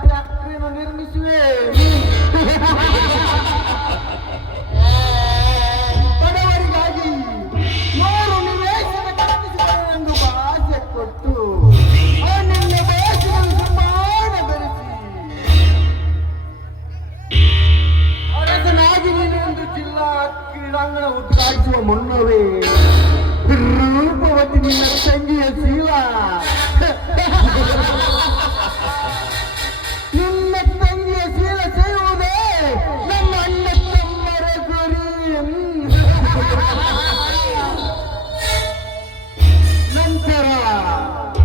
ಫ್ಯಾಕ್ಟರಿಯನ್ನು ನಿರ್ಮಿಸುವೆ. ಬಡವರಿಗಾಗಿ 100 ನಿವೇಶನ ಕಲ್ಪಿಸಿಕೊಳ್ಳೆಂದು ಭಾಷೆ ಕೊಟ್ಟು ನಿನ್ನ ಭಾಷೆಯನ್ನು ಸಮ್ಮಾನ ಧರಿಸಿ ಅರಸನಾಗಿ ನೀನು ಒಂದು ಜಿಲ್ಲಾ ಕ್ರೀಡಾಂಗಣ ಉದ್ಘಾಟಿಸುವ ಮುನ್ನವೇ ರೂಪವತಿ ನಿನ್ನ ತಂಗಿಯ ಶೀಲ ನಿನ್ನ ತಂಗಿಯ ಶೀಲ ಸೇರುವುದೇ ನಮ್ಮ ಅಣ್ಣ ತಮ್ಮರ ಗುರಿ. ನಂತರ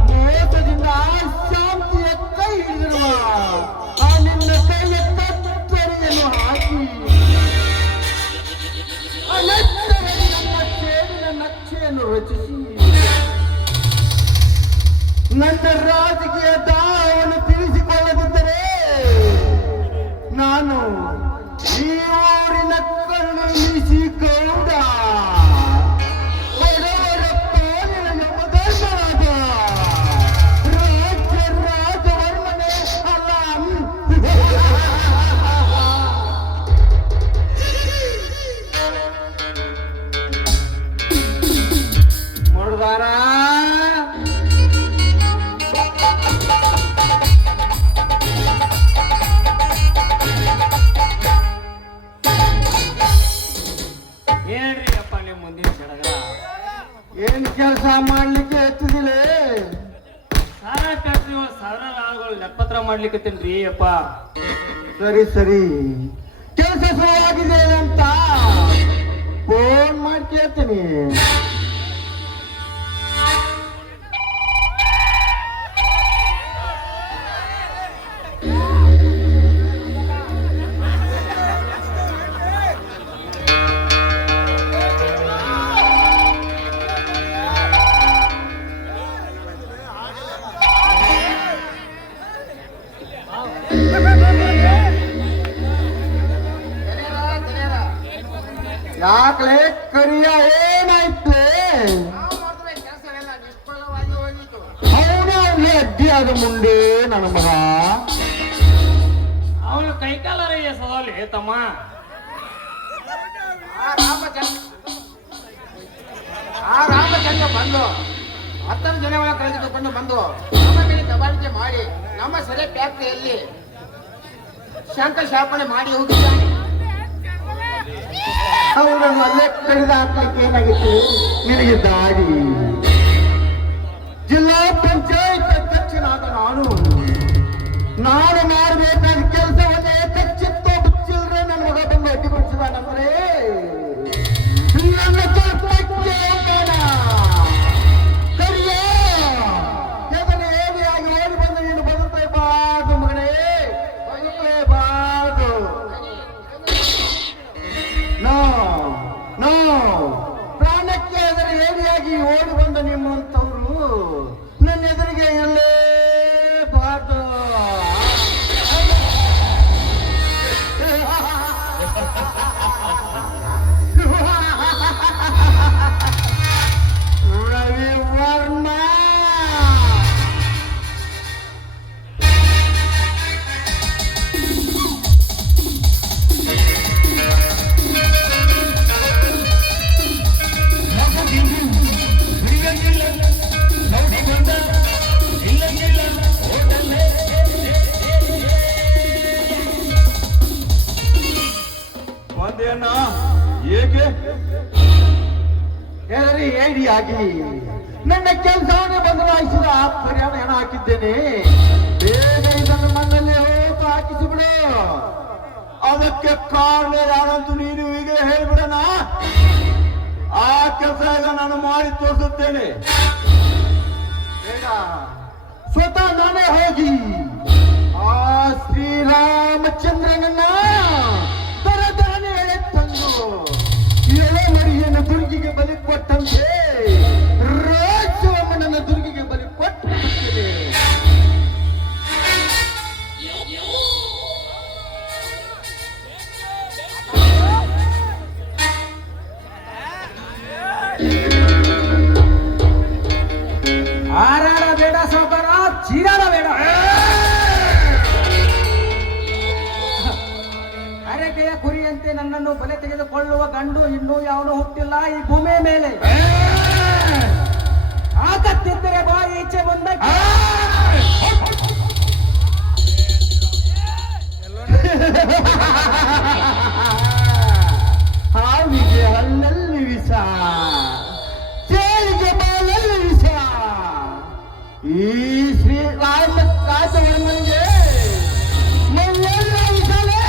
ಮೋಸದಿಂದ ಶಾಂತಿಯ ಕೈ ಹಿಡಿದಿರುವ ಆ ನಿನ್ನ ಕೈಯ ತತ್ತರಿಯನ್ನು ಹಾಕಿ ಅನಂತರದಲ್ಲಿ ನನ್ನ ಸೇಡಿನ ನಕ್ಷೆಯನ್ನು ರಚಿಸಿ ನನ್ನ ರಾಜಕೀಯ ದಾಹವನ್ನು ತಿಳಿಸಿಕೊಳ್ಳದಿದ್ದರೆ ನಾನು ಈ ಊರಿನ ಕಣ್ಣು ಮೀಸಿ ಗೌಡ ಬಡವರ ಪಾಲಿನ ಎಂಬ ಧರ್ಮರಾಜ ರಾಜವರ್ಮನೆ ಅಲ್ಲ. ಮುರುದಾರ ಏನ್ರಿ ಅಪ್ಪ ನಿಮ್ಮ ಮುಂದಿನ ಸಡಗರ? ಏನ್ ಕೆಲಸ ಮಾಡ್ಲಿಕ್ಕೆ ಎತ್ತಿದಿಲ್ಲ? ಸಾರ ಫ್ಯಾಕ್ಟ್ರಿ ಸಾವಿರ ಆಳುಗಳು ಲೆಕ್ಕಪತ್ರ ಮಾಡ್ಲಿಕ್ಕತ್ತೇನ್ರಿ ಅಪ್ಪ. ಸರಿ ಸರಿ, ಕೆಲಸ ಶುರುವಾಗಿದೆ ಅಂತ ಫೋನ್ ಮಾಡಿ ಕೇಳ್ತೀನಿ. ಯಾಕಲೇ ಕರಿಯ ಏನಾಯ್ತು? ಅವನೇ ಅಡ್ಡಿಯಾದ ಮುಂದೆ ನನ್ನ ಮಗ. ಅವನು ಕೈಕಾಲರ ಸವಾಲಿ ತಮ್ಮ. ಆ ರಾಮಚಂದ್ರ ಬಂದು 10 ಜನಗಳ ಕಳೆದುಕೊಂಡು ಬಂದು ನಮ್ಮ ಮೇಲೆ ದಬ್ಬಾಳಿಕೆ ಮಾಡಿ ನಮ್ಮ ಸೆರೆ ಫ್ಯಾಕ್ಟರಿಯಲ್ಲಿ ಶಂಕಶಾಪನೆ ಮಾಡಿ ಹೋಗಿದ್ದಾನೆ. ಅವರನ್ನು ಅಲ್ಲೇ ಕಡಿದು ಹಾಕ್ಲಿಕ್ಕೆ ಏನಾಗಿತ್ತು ನಿನಗೆ ದಾರಿ? ಜಿಲ್ಲಾ ಪಂಚಾಯತ್ ಅಧ್ಯಕ್ಷನಾದ ನಾನು ಮಾಡಬೇಕಾದ ಕೆಲಸವನ್ನೇ ಕಚ್ಚಿತ್ತೋ ಬಿಚ್ಚಿಲ್ರೆ ನನ್ನ ಮಗ ಬಂದು ಅಡ್ಡಿಪಡಿಸಿದಾನಂದ್ರೆ ನನ್ನ ತಪ್ಪಕ್ಕೆ ಸರಿಯೋ ಎದನ್ನು ಏನಿಯಾಗಿ ಓಡಿ ಬಂದು ನೀನು ಬದುಕಲೇಬಾರದು ಮಗನೇ, ಬದುಕಲೇಬಾರದು. ನೋ ನೋ, ಪ್ರಾಣಕ್ಕೆ ಅದರ ಏರಿಯಾಗಿ ಓಡಿ ಬಂದ ನಿಮ್ಮಂಥವ್ರು ನನ್ನ ಎದುರಿಗೆ ಇರಲೇಬಾರದು. ರವಿವರ್ಮ ಒಂದೇನ ಏಕೆ ಹೇಳಿ ಏಡಿಯಾಗಿ ನನ್ನ ಕೆಲಸವನ್ನೇ ಬದಲಾಯಿಸಿದ ಪರಿಹಾರ ಹೆಣ ಹಾಕಿದ್ದೇನೆ. ಬೇಗ ಇದನ್ನು ಮಣ್ಣಲ್ಲಿ ಹೋಗಿ ಹಾಕಿಸಿಬಿಡು. ಅದಕ್ಕೆ ಕಾರಣ ಯಾರಂತೂ ನೀನು ಈಗ ಹೇಳ್ಬಿಡೋಣ. ಆ ಕೆಲಸ ಈಗ ನಾನು ಮಾಡಿ ತೋರಿಸುತ್ತೇನೆ. ಬೇಡ, ಸ್ವತಃ ನಾನೇ ಹೋಗಿ ಆ ಶ್ರೀರಾಮಚಂದ್ರನನ್ನ ತರದಾನೆ ತಂದು ಎಳೆ ಮರಿಯನ್ನು ದುರ್ಗಿಗೆ ಬಲಿ ಕೊಟ್ಟಂತೆ ರಾಜ್ಯವನ್ನ ದುರ್ಗಿಗೆ ಬಲಿ ಕೊಟ್ಟಿದ್ದೇನೆ. ಆರಾಡ ಬೇಡ ಸಾವುಕಾರ, ಚೀರಾಡ ಬೇಡ. ಸೀತೆಯಂತೆ ನನ್ನನ್ನು ಬಲೆ ತೆಗೆದುಕೊಳ್ಳುವ ಗಂಡು ಇನ್ನೂ ಯಾವನು ಹುಟ್ಟಿಲ್ಲ ಈ ಭೂಮಿಯ ಮೇಲೆ. ಆಗತ್ತಿದ್ದರೆ ಬಾ ಈಚೆ ಮುಂದಕ್ಕೆ. ಹಾವಿಗೆ ಹಲ್ಲಲ್ಲಿ ವಿಷ, ಚೇಳಿಗೆ ಬಾಲಲ್ಲಿ ವಿಷ. ಈ ಶ್ರೀ ರಾಜವರ್ಮನಿಗೆ ಮಲ್ಲೆಲ್ಲ ವಿಷವೇ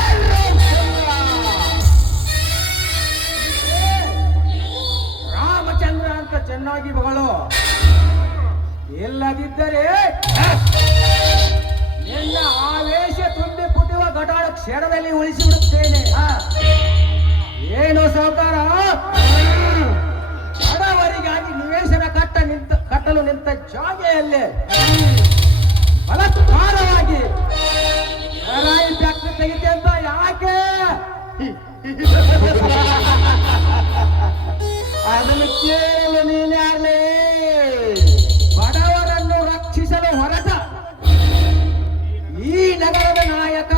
ರಾಮಚಂದ್ರ ಅಂತ ಚೆನ್ನಾಗಿ ಬಗಳು. ಇಲ್ಲದಿದ್ದರೆ ನಿನ್ನ ಆವೇಶ ತುಂಬಿ ಪುಟ್ಟಿರುವ ಘಟಾಳ ಕ್ಷಣದಲ್ಲಿ ಉಳಿಸಿಬಿಡುತ್ತೇನೆ. ಏನು ಸಾವುಕಾರ, ಬಡವರಿಗಾಗಿ ನಿವೇಶನ ಕಟ್ಟಲು ನಿಂತ ಜಾಗೆಯಲ್ಲೇ ಬಲಾತ್ಕಾರವಾಗಿ ರಾಯಿ ಫ್ಯಾಕ್ಟರಿ ತೆಗಿತೆ ಅಂತ ಯಾಕೆ? ಅದನ್ನು ಕೇಳಲು ನೀನ್ಯಾರೇ? ಬಡವರನ್ನು ರಕ್ಷಿಸಲು ಹೊರಟ ಈ ನಗರದ ನಾಯಕ,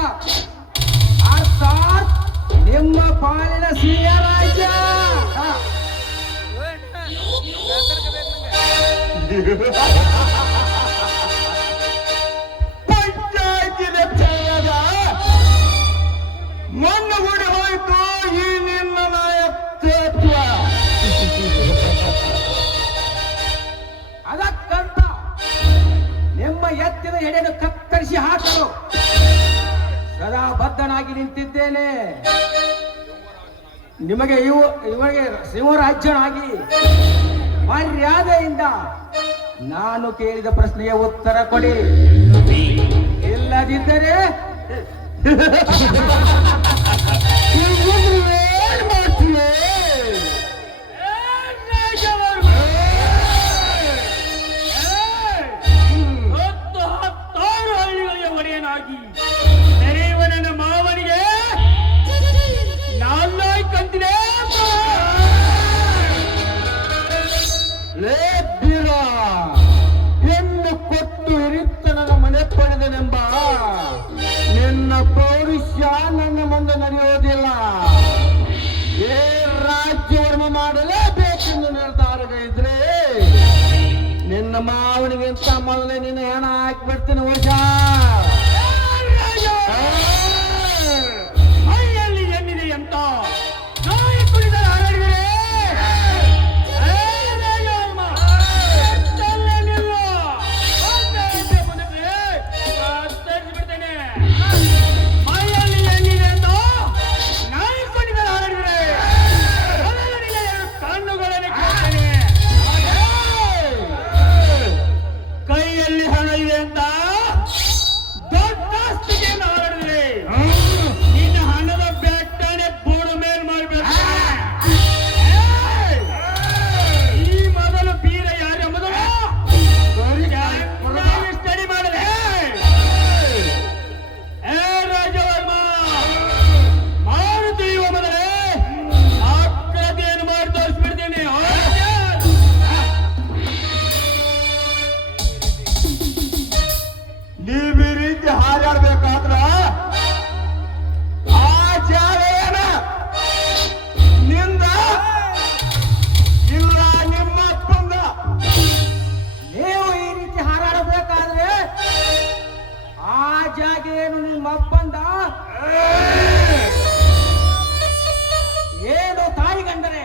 ಅರ್ಥಾತ್ ನಿಮ್ಮ ಪಾಲಿನ ಸಿರಿಯ ರಾಜ್ಯ. ಪಂಚಾಯತಿನ ಚಂದದ ಮಣ್ಣು ಗುಡಿ ಹೋಯ್ತು ಈ ನಿನ್ನ ನಾಯಕತ್ವ. ಅದಕ್ಕಂತ ನಿಮ್ಮ ಎತ್ತಿನ ಎಡೆಯನ್ನು ಕತ್ತರಿಸಿ ಹಾಕಲು ಸದಾ ಬದ್ಧನಾಗಿ ನಿಂತಿದ್ದೇನೆ. ನಿಮಗೆ ಇವರಿಗೆ ಸಿಂಹರಾಜ್ಯನಾಗಿ ಮರ್ಯಾದೆಯಿಂದ ನಾನು ಕೇಳಿದ ಪ್ರಶ್ನೆಗೆ ಉತ್ತರ ಕೊಡಿ. ಇಲ್ಲದಿದ್ದರೆ ಏನ್ ಮಾಡ್ತೀವಿ? ಹತ್ತಾರು ಹಳ್ಳಿಗಳಿಗೆ ಒಡೆಯನಾಗಿ ನೆರೆಯುವ ನನ್ನ ಮಾವನಿಗೆ ನಾಲ್ಕು ಕಂತಿದೆ. ಲೇ ಬೀರ, ಹೆಣ್ಣು ಕೊಟ್ಟು ಹಿರಿತನದ ಮನೆ ಪಡೆದನೆಂಬ ನಿನ್ನ ಪೌರುಷ್ಯ ನನ್ನ ಮುಂದೆ ನಡೆಯುವುದಿಲ್ಲ. ಏ ರಾಜ್ಯವರ್ಮ ಮಾಡಲೇಬೇಕೆಂದು ನಿರ್ಧಾರಗಳಿದ್ರೆ ನಿನ್ನ ಮಾವನಿಗಿಂತ ಮೊದಲೇ ನಿನ್ನ ಹೆಣ ಹಾಕಿಬಿಡ್ತೀನಿ ಹುಷಾ. ಮೈಯಲ್ಲಿ ಎನ್ನಿದೆ ಅಂತ ನಾಯಿ ಕುಡಿದರೆ ಹರಡಿದರೆ ಮೈಯಲ್ಲಿ ಎನ್ನಿದೆ ಅಂತ ನಾಯಿ ಕುಡಿದರೆ ಹರಡಿದರೆ ಕಣ್ಣುಗಳನ್ನು ಕೇಳ್ತೇನೆ. ಕೈಯಲ್ಲಿ ಹಣ ಇದೆ ಅಂತ ದೊಡ್ಡ ಆಸ್ತಿಗೆಯನ್ನು ಹರಡಿದರೆ ನಿನ್ನ ಹಣದ ಬೆಟ್ಟನೆ ಬೋಡು ಮೇಲ್ ಮಾಡಬೇಕು. ಈ ಮೊದಲು ಬೀರ ಯಾರು ಎಂಬುದನ್ನು ಸ್ಟಡಿ ಮಾಡಲೇ. ರಾಜವರ್ಮ ಮಾರು ತಿಳಿಯುವ ಮೊದಲೇ ಆಕೃತಿಯನ್ನು ಮಾಡಿ ತೋರಿಸ್ಬಿಡ್ತೀನಿ. ನೀವ್ ಈ ರೀತಿ ಹಾರಾಡ್ಬೇಕಾದ್ರ ಆ ಜಾಗ ಏನ ನಿಂದ ಇಲ್ಲ ನಿಮ್ಮ ಅಪ್ಪಂದ? ನೀವು ಈ ರೀತಿ ಹಾರಾಡಬೇಕಾದ್ರೆ ಆ ಜಾಗ ಏನು ನಿಮ್ಮ ಅಪ್ಪಂದ? ಏನು ತಾಯಿ ಗಂಡರೆ,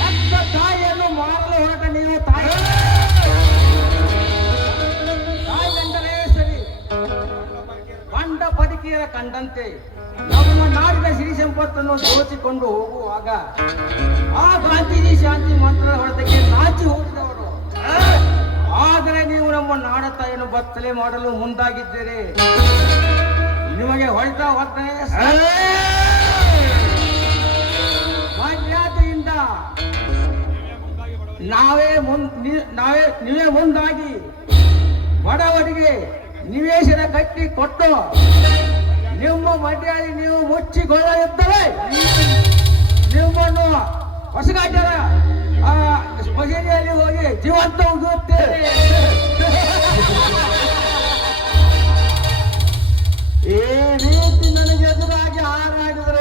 ತಕ್ಕ ತಾಯಿಯನ್ನು ಮಾರಲು ಹೊರಟ ನೀವು ತಾಯಿ ಗಂಡರೇ ಸರಿ. ಬಂಡ ಬದುಕಿಯರ ಕಂಡಂತೆ ನಮ್ಮ ನಾಡಿನ ಸಿರಿ ಸಂಪತ್ತನ್ನು ದೋಚಿಕೊಂಡು ಹೋಗುವಾಗ ಆ ಗಾಂಧೀಜಿ ಶಾಂತಿ ಮಂತ್ರದ ಹೊಡೆತಕ್ಕೆ ನಾಚಿ ಹೋಗಿದವರು. ಆದರೆ ನೀವು ನಮ್ಮ ನಾಡ ತಾಯಿಯನ್ನು ಬತ್ತಲೆ ಮಾಡಲು ಮುಂದಾಗಿದ್ದೀರಿ. ನಿಮಗೆ ಹೊಡೆತ ವರ್ತನೆ ಮರ್ಯಾದೆಯಿಂದ ನೀವೇ ಮುಂದಾಗಿ ಬಡವರಿಗೆ ನಿವೇಶನ ಕಟ್ಟಿ ಕೊಟ್ಟು ನಿಮ್ಮ ಮರ್ಯಾದೆ ನೀವು ಮುಚ್ಚಿಕೊಳ್ಳುತ್ತವೆ. ನಿಮ್ಮನ್ನು ಹೊಸಗಾಟರ ಮಸೀದಿಯಲ್ಲಿ ಹೋಗಿ ಜೀವಂತ ಹೋಗುತ್ತೇವೆ. ಈ ರೀತಿ ನನಗೆ ಎದುರಾಗಿ ಹಾರಾಡಿದರೆ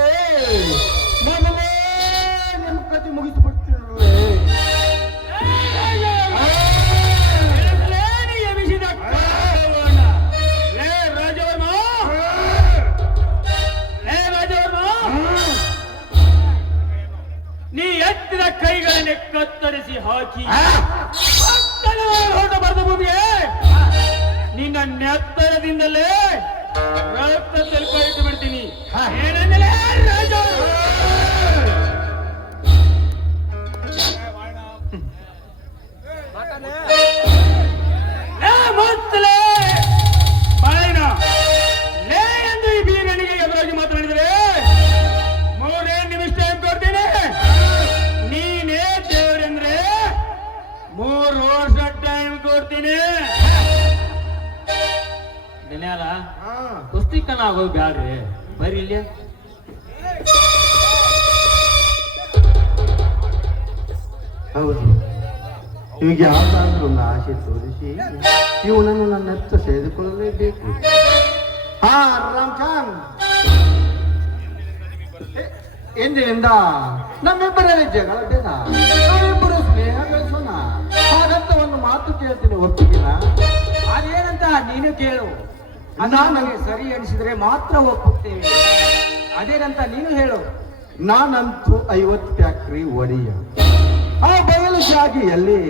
ಹಾಕಿ ಹೊರಟ ಬರೆದ ಭೂಮಿಗೆ ನಿನ್ನ ನೆತ್ತರದಿಂದಲೇ ರಕ್ತ ತಲುಪಿಟ್ಟು ಬಿಡ್ತೀನಿ. ಏನಂದಲೇ ರಾಜ? ಮೊತ್ತಲೇ ಬಾಯಣ ಲೇ ಎಂದು ಈ ಬೀರನಿಗೆ ಎದುರಾಗಿ ಮಾತನಾಡಿದರೆ 3 ನಿಮಿಷ ಟೈಮ್ ಕೊಡ್ತೀನಿ. ನೀನೇ ದೇವರೆಂದ್ರೆ 3 ವರ್ಷ ಟೈಮ್ ಕೊಡ್ತೀನಿ. ದಿನ್ಯಾಲ ಕುಸ್ತಿಕನ ಆಗೋದು ಬ್ಯಾಡ್ರಿ, ಬರ್ರಿ ಇಲ್ಲಿ. ಹೌದು, ನಿಮಗೆ ಯಾವ್ದಾದ್ರೂ ಒಂದು ಆಸೆ ತೋರಿಸಿ ಇವನನ್ನು ನನ್ನ ಹತ್ರ ಸೆಳೆದುಕೊಳ್ಳಲೇಬೇಕು. ರಾಮ್ಖಾನ್, ಎಂದಿನಿಂದ ನಮ್ಮಿಬ್ಬರಲ್ಲಿ ಜಗಳ ಬೇಡ, ನಾವಿಬ್ಬರು ಸ್ನೇಹ ಬೆಳೆಸೋಣ. ಹಾಗಂತ ಒಂದು ಮಾತು ಕೇಳ್ತೀನಿ, ಒಪ್ಪಿಗಿನ? ಅದೇನಂತ ನೀನು ಕೇಳು, ನನಗೆ ಸರಿ ಅನಿಸಿದ್ರೆ ಮಾತ್ರ ಒಪ್ಪುತ್ತೇವೆ. ಅದೇನಂತ ನೀನು ಹೇಳು. ನಾನಂತೂ 50 ಫ್ಯಾಕ್ಟ್ರಿ ಒಡೆಯ. ಆ ಬಯಲು ಶಾಖೆಯಲ್ಲಿ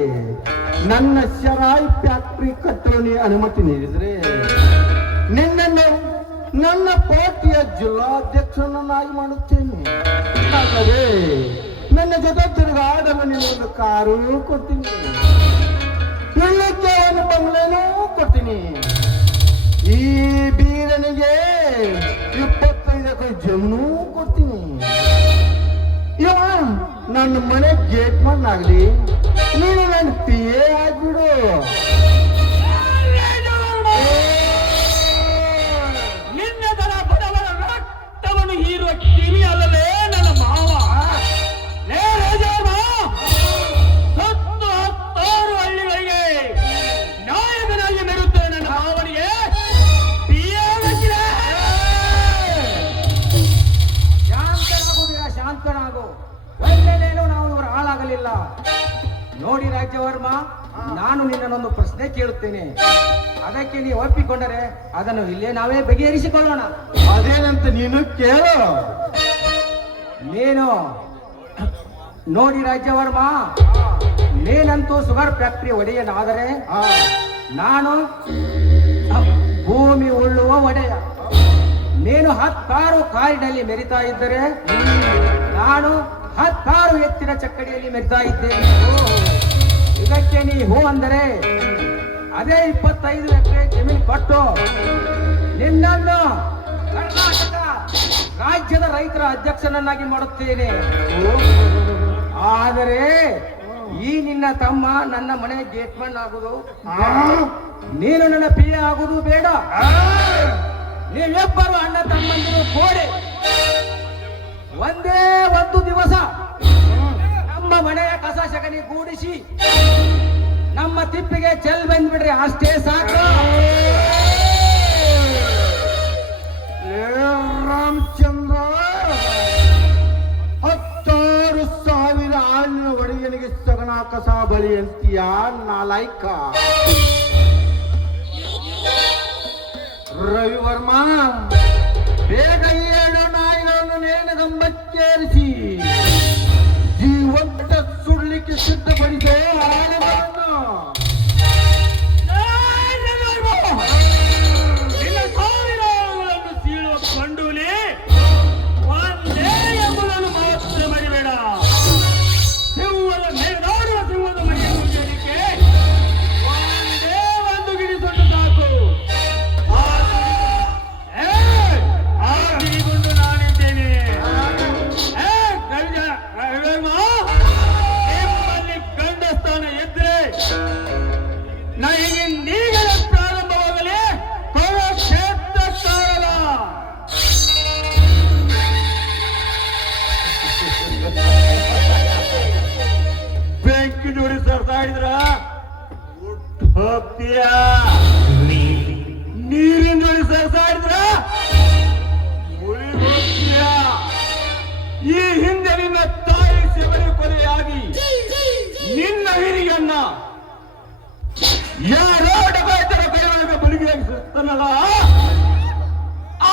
ನನ್ನ ಶರಾಯಿ ಫ್ಯಾಕ್ಟ್ರಿ ಕಟ್ಟಲು ಅನುಮತಿ ನೀಡಿದ್ರೆ ನಿನ್ನನ್ನು ನನ್ನ ಪಾರ್ಟಿಯ ಜಿಲ್ಲಾಧ್ಯಕ್ಷನನ್ನಾಗಿ ಮಾಡುತ್ತೇನೆ. ಅಲ್ಲದೆ ನನ್ನ ಜೊತೆ ತಿರುಗಾಡಲು ನಿನ್ನೊಂದು ಕಾರು ಕೊಡ್ತೀನಿ, ಇಲ್ಲಕ್ಕೆ ಒಂದು ಬಂಗ್ಲೆನೂ ಕೊಡ್ತೀನಿ. ಈ ಬೀರನಿಗೆ 25 ಎಕರೆ ಜಮೀನು ಕೊಡ್ತೀನಿ. ಇವ ನನ್ನ ಮನೆ ಗೇಟ್ ಮನ್ ಆಗ್ಲಿ, ನೀನು ನನ್ನ PA ಆಗ್ಬಿಡು. ನಿನ್ನ ತರ ಬಡವರ ರಕ್ತವನ್ನು ಹೀರುವ ಕಿವಿ ಅಲ್ಲವೇ ನನ್ನ ಮಾವ. ಲೇ ರಾಜಾಮ, ಸತ್ತು 16 ಹಳ್ಳಿಗಳಿಗೆ ನಾಯಕನಾಗಿ ಮೆರುತ್ತೇನೆ ನನ್ನ ಮಾವನಿಗೆ PA ಆಗಿಲ್ಲ. ಶಾಂತನಾಗು. ಒಳ್ಳೆಯದೇನು ನಾವು ಇವರ ಹಾಳಾಗಲಿಲ್ಲ. ನೋಡಿ ರಾಜ್ಯವರ್ಮ, ನಾನು ನಿನ್ನನ್ನೊಂದು ಪ್ರಶ್ನೆ ಕೇಳುತ್ತೇನೆ. ಅದಕ್ಕೆ ನೀವು ಒಪ್ಪಿಕೊಂಡರೆ ಅದನ್ನು ಇಲ್ಲೇ ನಾವೇ ಬಗೆಹರಿಸಿಕೊಳ್ಳೋಣ. ಅದೇನಂತ ನೀನು ಕೇಳು. ನೀನು ನೋಡಿ ರಾಜ್ಯವರ್ಮ, ನೀನಂತೂ ಶುಗರ್ ಫ್ಯಾಕ್ಟರಿ ಒಡೆಯನಾದರೆ ನಾನು ಭೂಮಿ ಉಳ್ಳುವ ಒಡೆಯ. ನೀನು 16 ಕಾರಿನಲ್ಲಿ ಮೆರಿತಾ ಇದ್ದರೆ ನಾನು 16 ಎತ್ತಿನ ಚಕ್ಕಡಿಯಲ್ಲಿ ಮೆರಿತಾ ಇದ್ದೇನೆ. ಇದಕ್ಕೆ ನೀ ಹೂ ಅಂದರೆ ಅದೇ 25 ಎಕರೆ ಜಮೀನು ಕೊಟ್ಟು ನಿನ್ನನ್ನು ಕರ್ನಾಟಕ ರಾಜ್ಯದ ರೈತರ ಅಧ್ಯಕ್ಷನನ್ನಾಗಿ ಮಾಡುತ್ತೇನೆ. ಆದರೆ ಈ ನಿನ್ನ ತಮ್ಮ ನನ್ನ ಮನೆ ಗೇಟ್ಮನ್ ಆಗುವುದು, ನೀನು ನನ್ನ PA ಆಗುವುದು ಬೇಡ. ನೀವಿಬ್ಬರು ಅಣ್ಣ ತಮ್ಮಂದಿರು ಕೋಡೆ ಒಂದೇ ಒಂದು ದಿವಸ ನಮ್ಮ ಮನೆಯ ಕಸ ಸಗಣಿ ಗೂಡಿಸಿ ನಮ್ಮ ತಿಪ್ಪಿಗೆ ಚೆಲ್ ಬಂದ್ಬಿಡ್ರಿ, ಅಷ್ಟೇ ಸಾಕು. ರಾಮಚಂದ್ರ, 16,000 ಆಳಿನ ಒಡೆಯನಿಗೆ ಸಗಣ ಕಸ ಬಳಿ ಅಂತೀಯ ನಾಲಾಯ್ಕ. ರವಿವರ್ಮ, ಬೇಗ 7 ನಾಯಿಗಳನ್ನು ನೇಣಗಂಬಕ್ಕೇರಿಸಿ ಜೀವಂತ ಸುಡ್ಲಿಕ್ಕೆ ಸಿದ್ಧಪಡಿಸೋ ಆಳುಗಳನ್ನು. ನಿನ್ನ 1000 ಆಳುಗಳನ್ನು ಸೀಳುವ ಕಂಡುಲಿ ಒಂದೇ ಎಂಬುದನ್ನು ಮಾತ್ರ ಮರಿಬೇಡ. ಸಿಂಹದ ಮೇಲಾಡುವ ಸಿಂಹದ ಮನೆಯನ್ನು ಮುಗಿಯಲಿಕ್ಕೆ ಒಂದೇ ಒಂದು ಗಿಡಿ ಸೊಟ್ಟು ಸಾಕು. ಆ ಗಿಡಿಗೊಂಡು ನಾನಿದ್ದೇನೆ. ನಿಮ್ಮಲ್ಲಿ ಗಂಡ ಸ್ಥಾನ ಇದ್ರೆ ನನಗಿಂದೀಗಲೇ ಪ್ರಾರಂಭವಾಗಲಿ ಕುರುಕ್ಷೇತ್ರ ಕಾಲ. ಬೆಂಕಿ ನೋಡಿ ಸರ್ಸಾಡಿದ್ರ ಹೋಗ್ತೀಯ, ನೀರಿನ ನೋಡಿ ಸರ್ಸಾಡಿದ್ರ ಉಳಿ ಹೋಗ್ತೀಯ. ಈ ಹಿಂದೆ ನಿನ್ನ ತಾಯಿ ಶಿವನ ಕೊಲೆಯಾಗಿ ನಿನ್ನ ಹಿರಿಯನ್ನ ಯಾರೋ ಡಕಾಯಿತರ ಕೈಯೊಳಗೆ ಬಲಿಗೆಯಾಗಿ ಸುತ್ತನಲ್ಲ,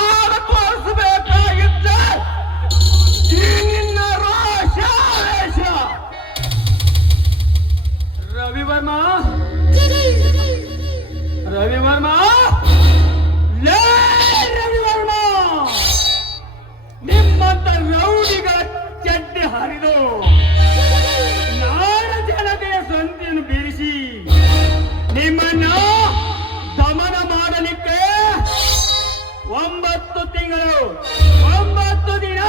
ಆಗ ತೋರಿಸಬೇಕಾಗಿದ್ದ ಈ ನಿನ್ನ ರೋಷ. 9 ತಿಂಗಳು 9 ದಿನ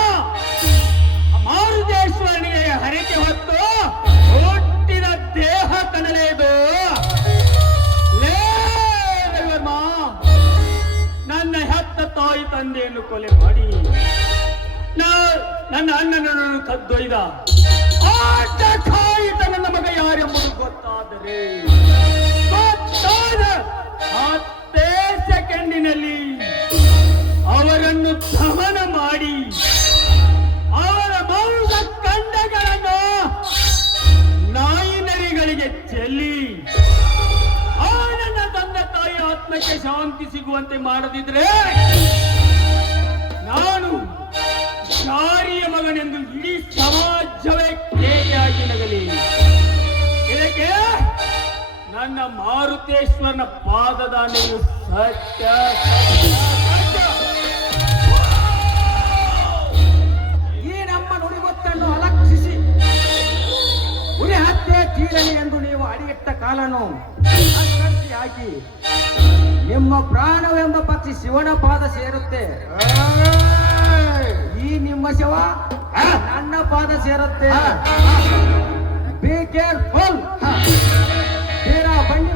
ಮಾರುತೇಶ್ವರನಿಗೆ ಹರಕೆ ಹೊತ್ತು ಹುಟ್ಟಿದ ದೇಹ ಕನಲೆದು. ನನ್ನ ಹೆತ್ತ ತಾಯಿ ತಂದೆಯನ್ನು ಕೊಲೆ ಮಾಡಿ ನನ್ನ ಅಣ್ಣನನ್ನು ಕದ್ದೊಯ್ದ ಆಟ ಕಾಯಿತ ನನ್ನ ಮಗ ಯಾರೆಂಬುದು ಗೊತ್ತಾದ 10 ಸೆಕೆಂಡಿನಲ್ಲಿ ಅವರನ್ನು ದಮನ ಮಾಡಿ ಅವರ ಮಾಂಸ ಖಂಡಗಳನ್ನು ನಾಯಿ ನರಿಗಳಿಗೆ ಚೆಲ್ಲಿ ನನ್ನ ತಂದೆ ತಾಯಿ ಆತ್ಮಕ್ಕೆ ಶಾಂತಿ ಸಿಗುವಂತೆ ಮಾಡದಿದ್ರೆ ನಾನು ಶಾರಿಯ ಮಗನೆಂದು ಇಡೀ ಸಮಾಜವೇ ಕೇಳಿಯಾಗಿ ನಗಲಿ. ಇದಕ್ಕೆ ನನ್ನ ಮಾರುತೇಶ್ವರನ ಪಾದದಾನೆಯು ಸತ್ಯ. ಈ ನಮ್ಮ ನುಡಿಗೊತ್ತನ್ನು ಅಲಕ್ಷಿಸಿ ಉರಿ ಹತ್ಯೆ ತೀರಲಿ ಎಂದು ನೀವು ಅಡಿಯಿಟ್ಟ ಕಾಲನು ಹಾಕಿ ನಿಮ್ಮ ಪ್ರಾಣವೆಂಬ ಪಕ್ಷಿ ಶಿವನ ಪಾದ ಸೇರುತ್ತೆ. ಈ ನಿಮ್ಮ ಶಿವ ನನ್ನ ಪಾದ ಸೇರುತ್ತೆ. Be careful. ಬನ್ನಿ.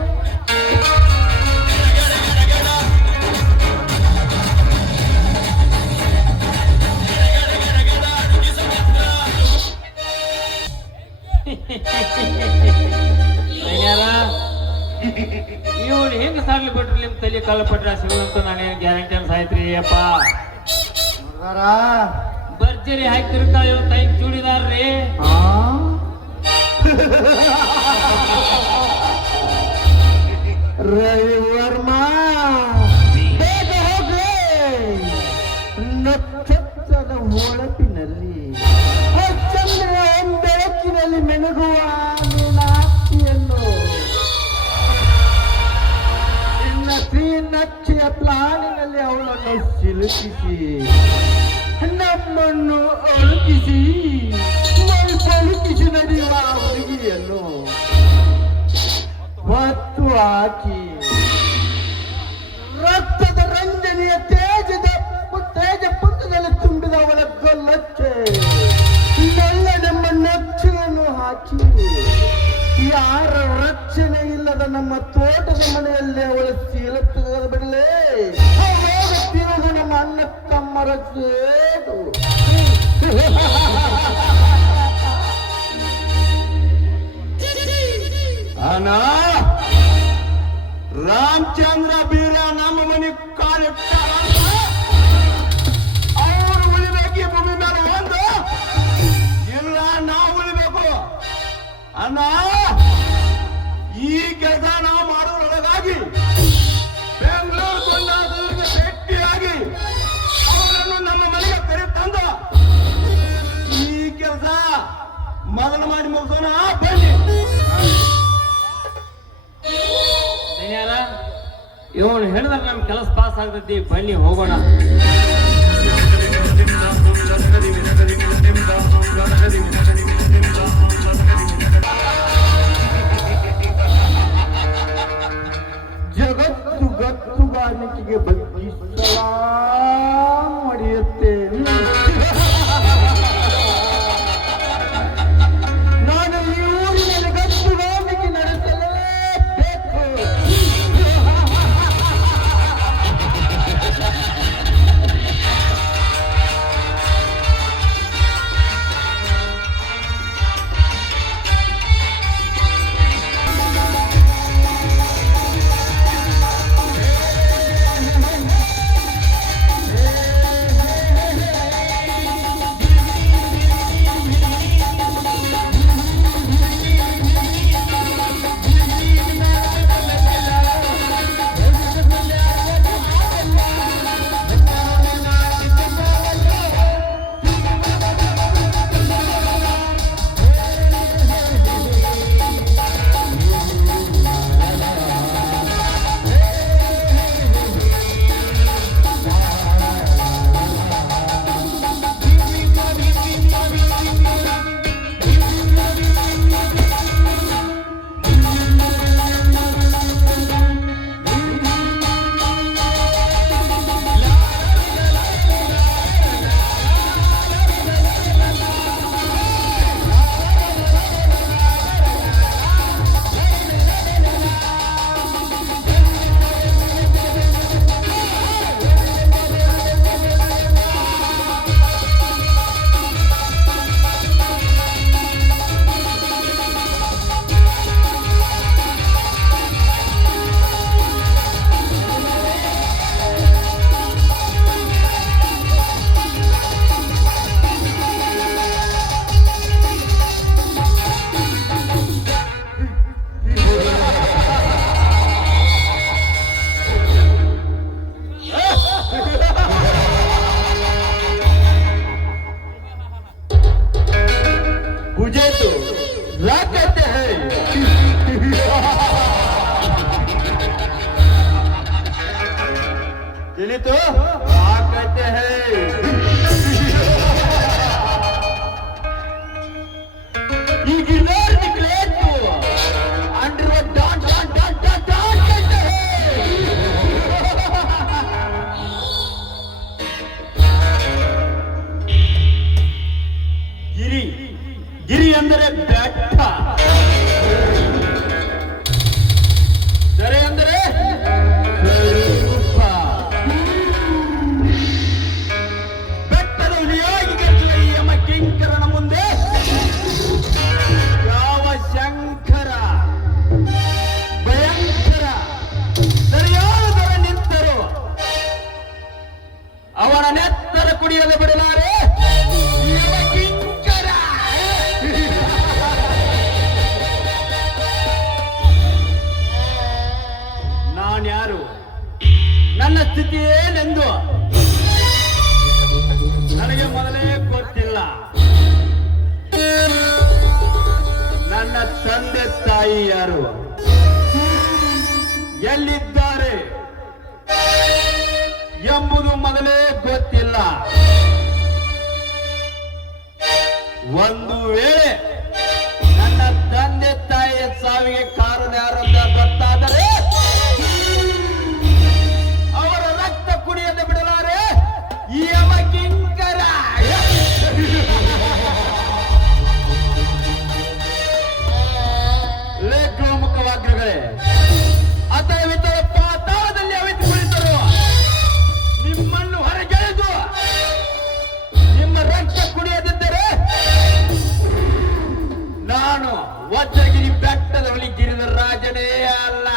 ಇವನು ಹೆಂಗ ಸಾರ್ಲಿ ಬಿಟ್ರಿ ನಿಮ್ ತಲೆ ಕಾಲ ಪಟ್ರ ಸಿಗುವಂತ ನಾನೇನು ಗ್ಯಾರಂಟಿ ಅನ್ಸಾಯ್ತ್ರಿ ಅಪ್ಪ. ಭರ್ಜರಿ ಹಾಕ್ತಿರ್ತಾವ ಇವತ್ತು ಹಿಂಗ್ ಚೂಡಿದಾರ್ರಿ. ರವಿವರ್ಮ ಬೇಗ ಹೋಗ್ರಿ. ನಕ್ಷತ್ರದ ಹೊಳಪಿನಲ್ಲಿ ಚಂದ್ರ ಬೆಳಕಿನಲ್ಲಿ ಮೆಣಗುವ ಮೀನಾಕ್ಷಿಯನ್ನು ಶ್ರೀನಕ್ಷಿಯ ಪ್ಲಾನಿನಲ್ಲಿ ಅವಳನ್ನು ಸಿಲುಕಿಸಿ ನಮ್ಮನ್ನು ಅಳುಕಿಸಿ ಬಳುಕಿಸಿ ನಡೆಯುವ ಹುಡುಗಿಯನ್ನು ಹೊತ್ತು ಹಾಕಿ ರಕ್ತದ ರಂಜನೆಯ ತೇಜ ಪುಂಜದಲ್ಲಿ ತುಂಬಿದ ಅವಳ ಗೊಲ್ಲಕ್ಕೆ ನಮ್ಮ ನಕ್ಷೆಯನ್ನು ಹಾಕಿ ಯಾರ ರಕ್ಷಣೆ ಇಲ್ಲದ ನಮ್ಮ ತೋಟದ ಮನೆಯಲ್ಲಿ ಅವಳ ಸೀಲತ್ತದ ಬಿಡಲೇ ಹೋಗುತ್ತಿರುವುದು ನಮ್ಮ ಅಣ್ಣ ತಮ್ಮರ ಸೇಡು. ಅಣ್ಣ ರಾಮಚಂದ್ರ ಬೀರ ನಮ್ಮ ಮನೆ ಕಾಲಿಟ್ಟ ಅವರು ಉಳಿಬೇಕು ಭೂಮಿ ಮೇಲೆ ಒಂದು ಇಲ್ಲ ನಾವು ಉಳಿಬೇಕು. ಅಣ್ಣ ಈ ಕೆಲಸ ನಾವು ಮಾಡೋದ್ರೊಳಗಾಗಿ ಬೆಂಗಳೂರು ಕೊಂಡಾದವರಿಗೆ ಭೇಟಿಯಾಗಿ ಅವರನ್ನು ನಮ್ಮ ಮನೆಗೆ ಕರೆ ತಂದ ಈ ಕೆಲಸ ಮೊದಲು ಮಾಡಿ ಮುಗಿಸೋಣ. ಬನ್ನಿ. ಇವನು ಹೇಳಿದ್ರೆ ನಮ್ ಕೆಲಸ ಪಾಸ್ ಆಗ್ತೈತಿ. ಬನ್ನಿ ಹೋಗೋಣ. ಜಗತ್ತು ಗತ್ತುಗಾರಿಕೆಗೆ ಬಗ್ಗೆ ಸಲಾಂ ಹೊಡೆಯುತ್ತೇನೆ. ನಾನು ಈ ಊರಿನಲ್ಲಿ ಗತ್ತುಗಾರಿಕೆ ನಡೆಸಲೇಬೇಕು. ಅವನ ನೆತ್ತರ ಕುಡಿಯಲು ಬಿಡಲಾರೆ ಇವ ಕಿಂಕರ. ನಾನ್ಯಾರು, ನನ್ನ ಸ್ಥಿತಿ ಏನೆಂದು ನನಗೆ ಮೊದಲೇ ಗೊತ್ತಿಲ್ಲ. ನನ್ನ ತಂದೆ ತಾಯಿ ಯಾರು, ಎಲ್ಲಿದ್ದಾರೆ ಎಂಬುದು ಮೊದಲೇ ಗೊತ್ತಿಲ್ಲ. ಒಂದು ವೇಳೆ ನನ್ನ ತಂದೆ ತಾಯಿಯ ಸಾವಿಗೆ ಕಾರಣ ಯಾರಂತ ಗೊತ್ತಾದರೆ ಅವರ ರಕ್ತ ಕುಡಿಯದೆ ಬಿಡಲಾರೆ ಯಮ ಕಿಂಕರ. ಗೋಮುಖವಾಗ್ರಗಳೇ, ಅಥವಿತರ ಪಾತಾಳದಲ್ಲಿ ಅವಿತುಕೊಳ್ಳಿದ್ದರು ನಿಮ್ಮನ್ನು ಹೊರಗೆಳೆದು ನಿಮ್ಮ ರಕ್ತ ಕುಡಿಯದಿದ್ದರೆ ನಾನು ವಜ್ರಗಿರಿ ಬೆಟ್ಟದ ಬಳಿ ಗಿರಿಧರಾಜನೇ ಅಲ್ಲ.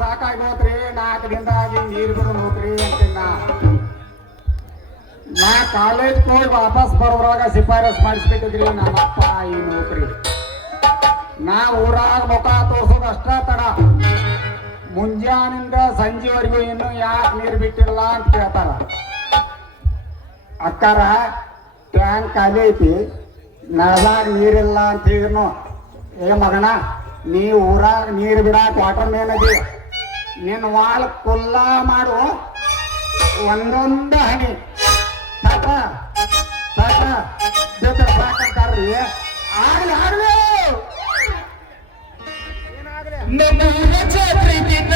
ಸಾಕಾಗಿ 4 ದಿನದಾಗಿ ನೀರು ಬಿಡು ನೋಡ್ರಿ ಅಂತಿನ್ನ. ನಾ ಕಾಲೇಜ್ ಹೋಗಿ ವಾಪಸ್ ಬರೋರಾಗ ಶಿಫಾರಸ್ ಮಾಡಿಸ್ಬಿಟ್ಟಿದ್ರಿ ನಮ್ಮಪ್ಪ ಈ ನೌಕರಿ. ನಾ ಊರಾಗ ಮುಖ ತೋರ್ಸೋದು ಅಷ್ಟ ತಡ. ಮುಂಜಾನಿಂದ ಸಂಜೆವರೆಗೂ ಇನ್ನು ಯಾಕೆ ನೀರು ಬಿಟ್ಟಿರಲ್ಲ ಅಂತ ಕೇಳ್ತಾರ. ಅಕ್ಕಾರ ಟ್ಯಾಂಕ್ ಖಾಲಿ ಐತಿ, ನಳದಾಗ ನೀರಿಲ್ಲ ಅಂತ ಹೇಳಿದ್ನು. ಏ ಮಗನ, ನೀ ಊರಾಗ ನೀರು ಬಿಡಾಕ ವಾಟರ್ ಮ್ಯಾನ್ ಅದಿ, ನಿನ್ನ ವಾಲ್ ಕುಲ್ಲ ಮಾಡು ಒಂದೊಂದು ಹನಿ ತಾತ ತಾತ ಸಾಕಂತಾರ್ರಿ. ಆಗ್ಲಿ ಆಗ್ಲಿ ನಮ್ಮ ಜಾತ್ರೆ ದಿನ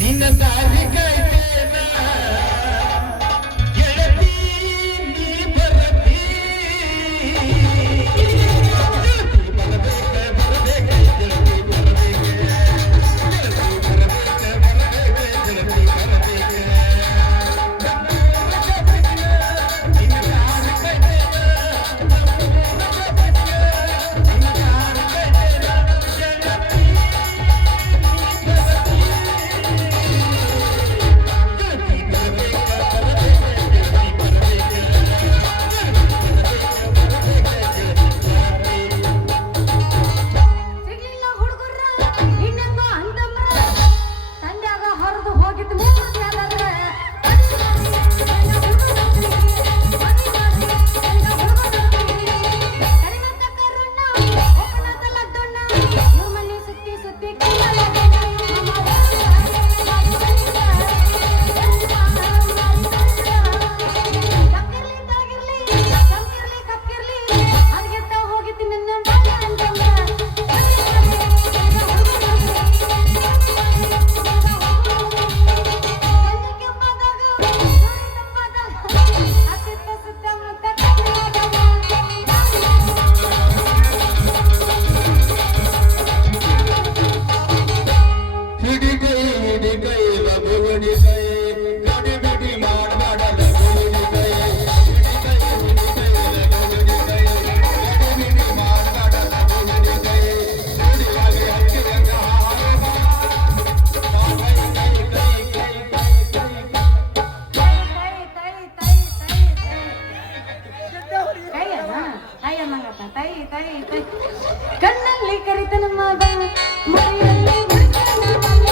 ನಿನ್ನ ದಾರಿ ಕಾಯ್ತೇನ ಗೆಳತಿ ನೀ ಬರತಿ ಕಣ್ಣಲ್ಲಿ ಕರಿತನ ಮಗ ಮನೆಯಲ್ಲಿ ಮುರಿತನ ಮಗ.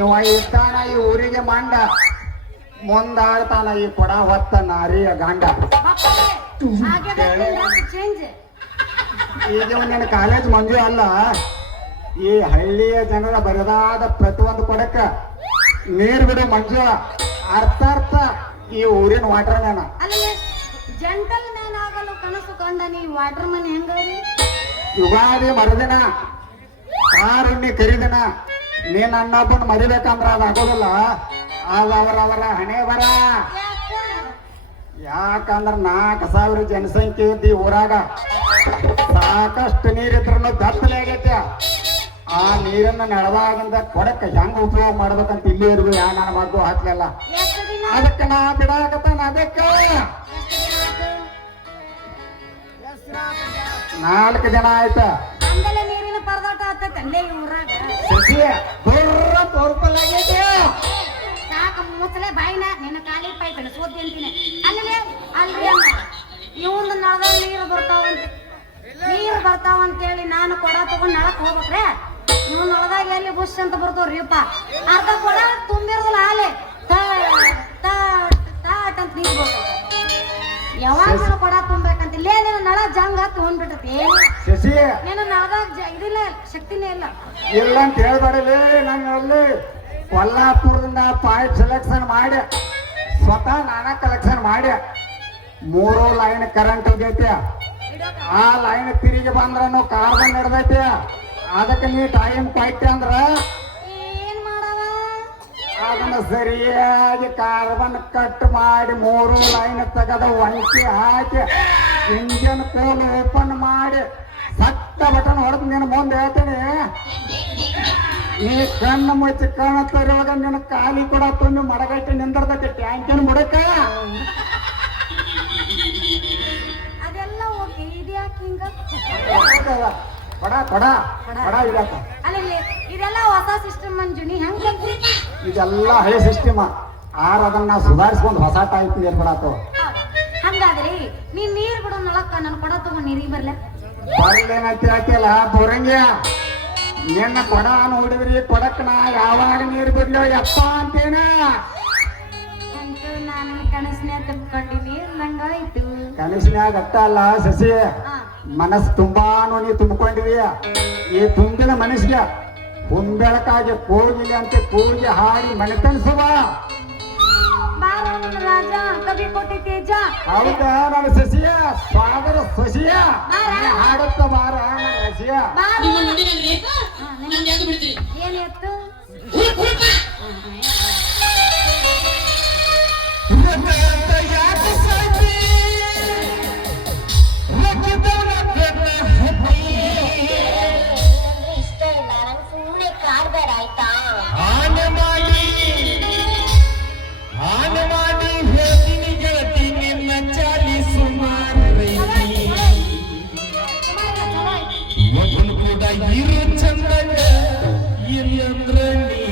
ಇವ ಇದ್ದಾನ ಈ ಊರಿಗೆ ಮಂಡ ಮುಂದಾಡ್ತಾನ ಈ ಕೊಡ ಹೊತ್ತ ನಾರಿಯ ಗಂಡ. ಈಗ ನಿನ್ನ ಕಾಲೇಜ್ ಮಂಜು ಅಲ್ಲ, ಈ ಹಳ್ಳಿಯ ಜನರ ಬರದಾದ ಪ್ರತಿಯೊಂದು ಕೊಡಕ್ಕ ನೀರ್ ಬಿಡು ಮಂಜು. ಅರ್ಥ ಈ ಊರಿನ ವಾಟರ್ ಮ್ಯಾನ ಜಂಟಲ್ ಮ್ಯಾನ್ ಆಗಲು ಕನಸು ಕಂಡ ನೀ ವಾಟರ್ ಮನ್ ಹೆಂಗರಿ ಯುಗಾದಿ ಮರುದಿನ ಕಾರುಣ್ಯ ಕರಿದಿನ ನೀನ್ ಅನ್ನೊಬ್ಬನ ಮರಿಬೇಕಂದ್ರ ಅದು ಆಗೋದಿಲ್ಲ. ಅದು ಅವರವರ ಹಣೆ ಬರ. ಯಾಕಂದ್ರ 4,000 ಜನಸಂಖ್ಯೆ ಇದ್ದ ಊರಾಗ ಸಾಕಷ್ಟು ನೀರಿದ್ರು ದತ್ತಲೆ ಆಗೈತೆ. ಆ ನೀರನ್ನ ನೆಳವಾಗಿಂದ ಕೊಡಕ್ಕೆ ಹೆಂಗ ಉಪಯೋಗ ಮಾಡ್ಬೇಕಂತ ಇಲ್ಲಿ ಇರ್ವಿ ಯಾ ನನ್ನ ಮಗು ಹಾಕ್ಲಿಲ್ಲ. ಎಷ್ಟು ದಿನ ಅದಕ್ಕೆ ನಾ ಬಿಡಾಕತ್ತಾನ. ಅದಕ್ಕೆ 4 ದಿನ ಆಯ್ತ. ಅಂದಲೆ ನೀರಿನ ಪರದಾಟ ಆತೈತೆ ಅಲ್ಲೇ ಈ ಊರಾಗ. ಸಸಿ ದೂರ ತೋರ್ಪಲ್ಲಾಗೈತೆ. ಸಾಕ ಮುಚ್ಚಲೆ ಬಾಯಿನ ನಿನ್ನ ಕಾಲಿ ಪಾಯ್ತಾನೆ ಸೋದ್ದಿ ಅಂತೀನಿ. ಅಲ್ಲೇ ಅಲ್ರಿ ಅಮ್ಮ ಇವಂದು ನಳದಾಗ ನೀರು ಬರ್ತಾವಂತೇಳಿ ನಾನು ಕೊಡ ತಗೊಂಡ್ ನಳಕ್ ಹೋಗ್ಬೇಕ್ರೆ. ಇವ್ ನಳದಾಗ ಎಲ್ಲಿ ಬುಷ್ ಅಂತ ಬರ್ತಾವ್ರಿಪ್ಪ. ಅರ್ಧ ಕೊಡ ತುಂಬಿರೋದಿಲ್ಲ ಹಾಲೆ ತಾಟ್ ಅಂತ ನೀರು ಬರ್ತಾವ. ಯಾವಾಗ ಕೊಡ ತುಂಬೇಕಂತ ಇಲ್ಲೇ ನಿನ್ನ ನಳ ಜಂಗ ತಗೊಂಡ್ಬಿಟ್ಟತಿ. ಶಶಿ ನಿನ್ನ ನಳದಾಗ ಇದಿಲ್ಲ ಶಕ್ತಿನೇ ಇಲ್ಲ. ಇಲ್ಲ ಅಂತ ಹೇಳ್ಬೇಡಲಿ. ಅಲ್ಲಿ ಕೊಲ್ಲಾಪುರದಿಂದ ಪಾಯಿಂಟ್ ಸೆಲೆಕ್ಷನ್ ಮಾಡಿ ಸ್ವತಃ ನಾನಾ ಕಲೆಕ್ಷನ್ ಮಾಡಿ 3 ಲೈನ್ ಕರೆಂಟ್ ಹೋಗೈತಿ. ಆ ಲೈನ್ ತಿರುಗಿ ಬಂದ್ರನು ಕಾರ್ಬನ್ ನಡೆದೈತಿ. ಅದಕ್ಕೆ ನೀ ಟೈಮ್ ಕೊಟ್ಟೆ ಅಂದ್ರ ಏನ್ ಮಾಡವ ಅದನ್ನ ಸರಿಯಾಗಿ ಕಾರ್ಬನ್ ಕಟ್ ಮಾಡಿ 3 ಲೈನ್ ತೆಗೆದ ಒಂಟಿ ಹಾಕಿ ಇಂಜಿನ್ ಕೋಲ್ ಓಪನ್ ಮಾಡಿ ಸತ್ತ ಬಟನ್ ಹೊಡೆದು ನೀನು ಮುಂದೆ ಹೇಳ್ತೀನಿ. ನೀ ಕಣ್ಣು ಮುಚ್ಚಿ ಕಾಣುತ್ತಿರುವಾಗ ನಿನ್ನ ಕಾಲಿ ಕೂಡ ತುಂಬಿ ಮಡಗಟ್ಟಿ ನಿಂದಿರ್ತೈತಿ ಟ್ಯಾಂಕಿನ ಬುಡಕ. ಅದೆಲ್ಲ ಓಕೆ ಇದ್ಯಾಕೆ ಹಿಂಗ ಕೊಡ ಕೊಡ ಕೊಡ ಇದಾಕ. ಅಲ್ಲಿ ಇದೆಲ್ಲ ಹೊಸ ಸಿಸ್ಟಮ್ ಮಂಜುನಿ ಹೆಂಗ್ ಕಲ್ತ್ರಿ? ಇದೆಲ್ಲ ಹಳೆ ಸಿಸ್ಟಮ್. ಅದನ್ನ ಸುಧಾರಿಸ್ಕೊಂಡು ಹೊಸ ಟೈಪ್ ನೀರು ಬಿಡಾತು. ಹಂಗಾದ್ರಿ ನೀನ್ ನೀರ್ ಬಿಡೋ ನಳಕ್ಕ ನನ್ ಕೊಡ ತಗೊಂಡ್ ನೀರಿಗೆ ಬರ್ಲ ಬರ್ಲೇನಂತ ಹೇಳ್ತಿಯಲ್ಲ ಬೋರಂಗ್ಯ. ನಿನ್ನ ಕೊಡ ನೋಡಿದ್ರಿ ಕೊಡಕ್ ನಾ ಯಾವಾಗ ನೀರು ಬಿಡ್ಲೋ ಯಪ್ಪ ಅಂತೇನ. ಅಂತ ನಾನು ಕನಸಿನ್ಯಾಗ ಕಟ್ಕೊಂಡಿನಿ ನಂಗಾಯ್ತು. ಕನಸಿನ್ಯಾಗ ಅಟ್ಟ ಅಲ್ಲ ಶಶಿ, ಮನಸ್ಸು ತುಂಬಾನು ನೀ ತುಂಬಿಕೊಂಡಿದೀಯ. ಈ ತುಂಬಿದ ಮನಸ್ಸಿಗೆ ಕುಂಬೆಳಕಾಗಿ ಕೂಗಿಲಿ ಅಂತ ಕೂಗಿ ಹಾಡಿ ಮನೆತನಿಸುವ. ಬಾರ ನನ್ನ ರಾಜ ಕವಿ ಕೋಟಿ ತೇಜ. ಹೌದಾ ನನ್ನ ಶಶಿಯ ಸ್ವಾದರ ಶಶಿಯ ಹಾಡುತ್ತ ಬಾರ ನನ್ನ ಶಶಿಯ. ಏನ್ ಎತ್ತು ಇಷ್ಟ ಇಲ್ಲ ನಂಗೆ ಸುಮ್ಮನೆ ಕಾಡ್ಬೇಡ ಆಯ್ತಾ. ಆನೆ ಮಾಡಿ ಹೇಳ್ತೀನಿ ಗೆಳತಿ ನಿನ್ನ ಚಾಲಿ ಸುಮಾರು ಒಬ್ಬನು ಕೂಡ ಇರು ಚಂದ ಇಲ್ಲಂದ್ರ ನೀ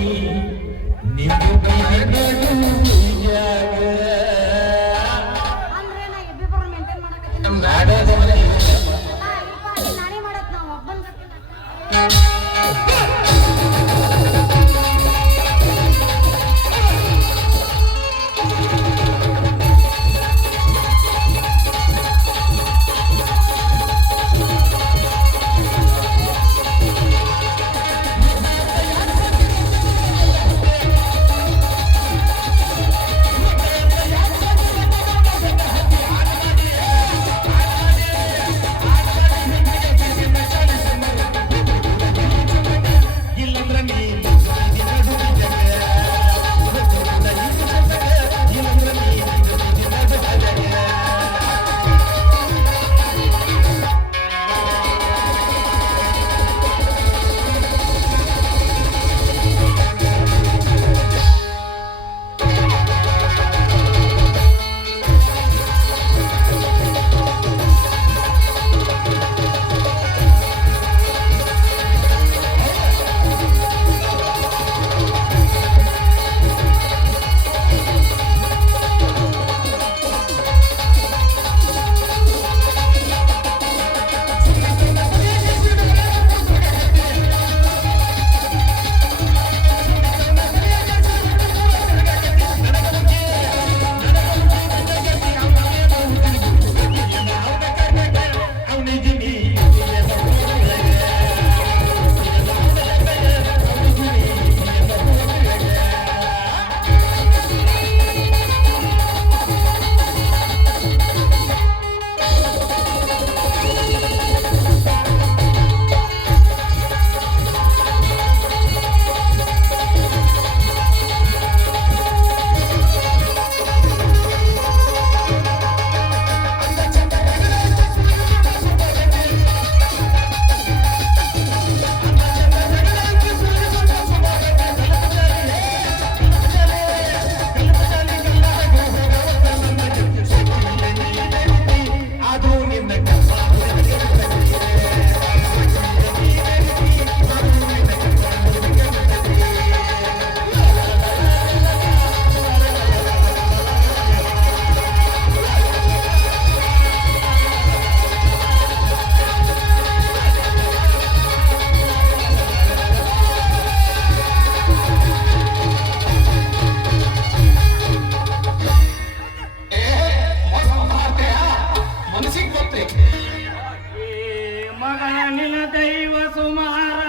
ನಿನ್ನ ದೈವ ಸುಮಾರ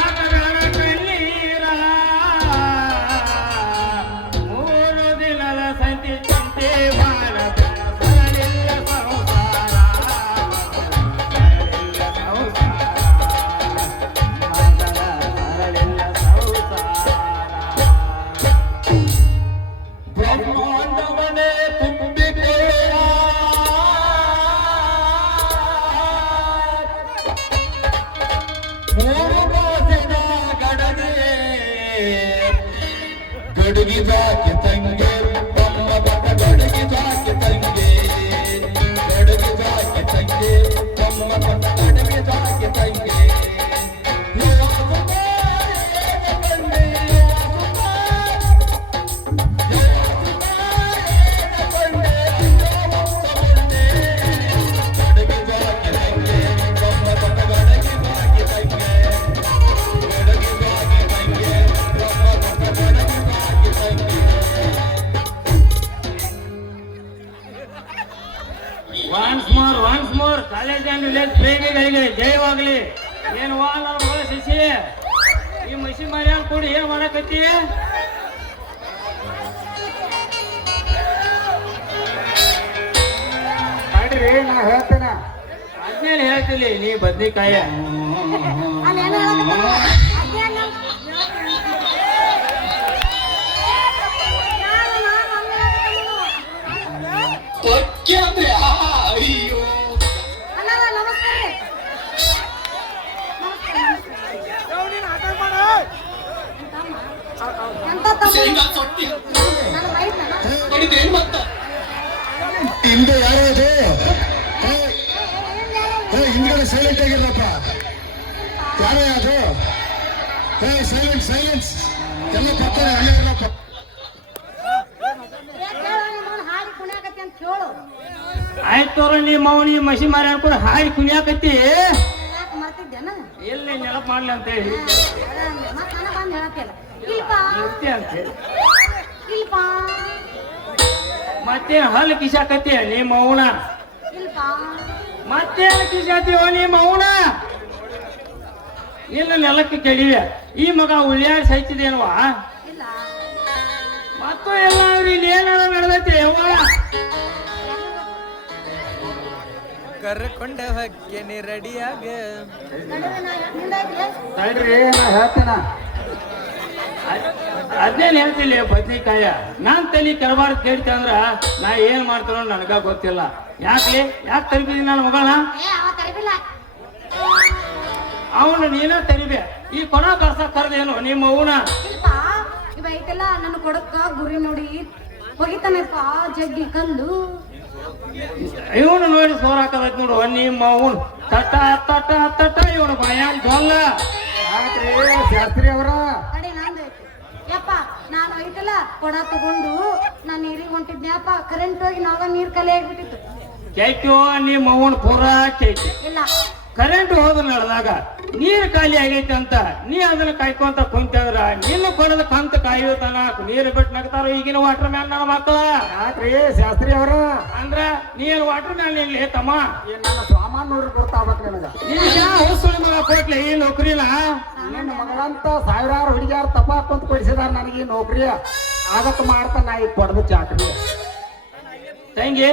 ಆಟಗಾರ ಕಣ್ಣೀರ 3 ದಿನದ ಸಂತಿ ಚಿಂತೆ ಮಾಡಬೇಡ ಸರಳಿಲ್ಲ ಸಂಸಾರ ಸರಳಿಲ್ಲ ಬ್ರಹ್ಮಾಂಡವನೇ ತುಂಬಿಕೊಳ್ಳ ಮೂರು ಭಾಷೆದ ಗಡುಗಿದಾಕಿ ತಂಗೆ ತಮ್ಮ ಪಟ್ಟ ಗಡುಗಿದಾಕಿ ತಂಗೆ ಗಡುಗಿದಾಕಿ ತಂಗೆ ತಮ್ಮ ಪಟ್ಟ ಗಡುಗಿದಾಕಿ ತಂಗೆ once more college and village ಪ್ರೇಮಿಗಳಿಗೆ ಜಯವಾಗ್ಲಿ. ಏನು ವಾ ನನ್ನ ಮಗಳ ಶಿಶಿ ಈ ಮಸಿ ಮರ್ಯಾದ ಕೂಡಿ ಏನ್ ಮಾಡಕತ್ತಿ? ತಡ್ರಿ ನಾ ಹೇಳ್ತೇನೆ. ಅದ್ನೇನು ಹೇಳ್ತಿಲಿ ನೀ ಬದ್ನಿಕಾಯ ಅಲ್ಲೇನೋ ಹೇಳಕತ್ತಾನ. ಅದೇನ? ಯಾರು ನಾನು ಅಂದ್ರೆ ಅಯ್ಯೋ ಅಣ್ಣ ನಮಸ್ಕಾರ ರೀ. ಎಂತ ತಮ್ಮ? ನನ್ನ ವಯಸ್ಸನ? ಹಿಂದೆ ಯಾರೋ ಇದೆ ಹಿಂದ್ಗಡೆ ಸೈಲೆಂಟ್ ಆಗಿರಪ್ಪ. ಯಾರೋ ಅದು ಸೈಲೆನ್ಸ್ ಎಲ್ಲ ಬರ್ತಾರೆ ಅಲ್ಲೇ ಇರಪ್ಪ. ಹಾಡಿ ಕುಣಿಯಾಕತ್ತಿ ಅಂತ ಹೇಳು. ಆಯ್ತು ತೋರ ನಿಮ್ಮ ಅವನಿ ಮಸಿ ಮಾರಿ ಅನ್ಕೊಂಡು ಹಾಡಿ ಕುಣಿಯಾಕತ್ತಿ. ಯಾಕೆ ಮರ್ತಿದ್ದೇನ? ಎಲ್ಲಿ ನೆನಪು ಮಾಡ್ಲಿ ಅಂತ ಹೇಳಿ ಮತ್ ನನಗ ಬಂದ್ ಹೇಳತ್ತಿಲ್ಲ. ಇಲ್ಪ ಇರ್ತಿ ಅಂತ ಹೇಳಿ ಇಲ್ಪ ಮತ್ತೇನ್ ಹಲ್ಲು ಕಿಸಾಕತ್ತಿ ನಿಮ್ಮ ಅವನ ಇಲ್ಪ ಮತ್ತೇನು ಕಿಸಾತೀವೋ ನಿಮ್ಮ ಅವನ ನಿನ್ನ ನೆಲಕ್ಕೆ ಕೆಡಿವೆ. ಈ ಮಗ ಉಳ್ಯಾಡಿ ಸಹಿಸಿದೇನವ ಇಲ್ಲ ಮತ್ತು ಎಲ್ಲ ಇಲ್ಲಿ ಏನಾರ ನಡೆದೈತಿ ಯವ್ವ ಕರ್ಕೊಂಡ ಹಕ್ಕೇನೆ ರೆಡಿಯಾಗ ತಡ್ರಿ ನಾ ಹೇಳ್ತೇನೆ. ಅದೇನ್ ಹೇಳ್ತಿಲ್ಲ ಬದ್ನಿಕಾಯ ನಾನ್ ತಲೆ ಕೆರಬಾರ್ದು ಕೇಳ್ತಿ ಅಂದ್ರ ನಾ ಏನ್ ಮಾಡ್ತಾನೋ ನನಗ ಗೊತ್ತಿಲ್ಲ. ಯಾಕೆ ತರಿಬಿದಿ ನನ್ನ ಮಗಳನ್ನ? ಅವ ತರಬಿಲ್ಲ. ಅವನು ನೀನ ತರಿಬೆ. ಈ ಕೊನ ಕರ್ಸಕ್ ಕರ್ದೇನು ನಿಮ್ಮ ಅವನ? ಇಲ್ಪ ಇವ ಐತಲ್ಲ ನನ್ನ ಕೊಡಕ್ಕ ಗುರಿ ನೋಡಿ ಹೋಗಿತಾನಪ್ಪ ಜಗ್ಗಿ ಕಲ್ಲು. ಇವನು ನೋಡಿ ಸೋರ್ ಹಾಕದೈತ್ ನೋಡು ನಿಮ್ಮ ಅವನ್ ತಟ ತಟ ತಟ ಇವನು ಭಯಾನ್ ಗೊಲ್ಲ. ಯಾಕ್ರಿ ಶಾಸ್ತ್ರಿ ಅವರ ಕಡೆ ನಂದು ಐತಿ. ಯಪ್ಪ ನಾನು ಐತಲ್ಲ ಕೊಡ ತಗೊಂಡು ನಾನು ನೀರಿಗೆ ಹೊಂಟಿದ್ನ್ಯಪ್ಪ ಕರೆಂಟ್ ಹೋಗಿ ನಾವ ನೀರ್ ಕಲೆ ಆಗ್ಬಿಟ್ಟಿತ್ತು. ಕೇಳ್ತೀವೋ ನಿಮ್ಮ ಅವನ್ ಪೂರಾ ಕೇಳ್ತಿ. ಇಲ್ಲ ಕರೆಂಟ್ ಹೋದ್ರ ನಡೆದಾಗ ನೀರು ಖಾಲಿ ಆಗೈತಿ ಅಂತ ನೀ ಅದನ್ನ ಕಾಯ್ಕೊಂತ ಕುಂತಂದ್ರ ನಿನ್ನ ಕೊಡದ ಕಂತ ಕಾಯೋತನ ನೀರು ಬಿಟ್ಟು ನಗ್ತಾರ ಈಗಿನ ವಾಟರ್ ಮ್ಯಾನ್ ನನ್ನ ಮಕ್ಕಳ. ಯಾಕ್ರಿ ಶಾಸ್ತ್ರಿ ಅವರ ಅಂದ್ರ ನೀನ್ ವಾಟರ್ ಮ್ಯಾನ್ ಇಲ್ಲಿ ತಮ್ಮ ನನ್ನ ಸಾಮಾನ್ ನೋಡ್ರಿ ಗೊತ್ತಾಗ್ಬೇಕು ನಿನಗ. ನಿನಗ ಹೊಸುಳಿ ಮಗ ಕೊಟ್ಲಿ ಈ ನೌಕರಿನ ನಿನ್ನ ಮಗಳಂತ ಸಾವಿರಾರು ಹುಡುಗಿಯಾರು ತಪ್ಪ ಹಾಕೊಂತ ಕೊಡಿಸಿದಾರ ನನಗೆ ಈ ನೌಕರಿ. ಅದಕ್ಕೆ ಮಾಡ್ತಾನ ನಾ ಈಗ ಕೊಡದು ಚಾಕ್ರಿ. ತಂಗಿ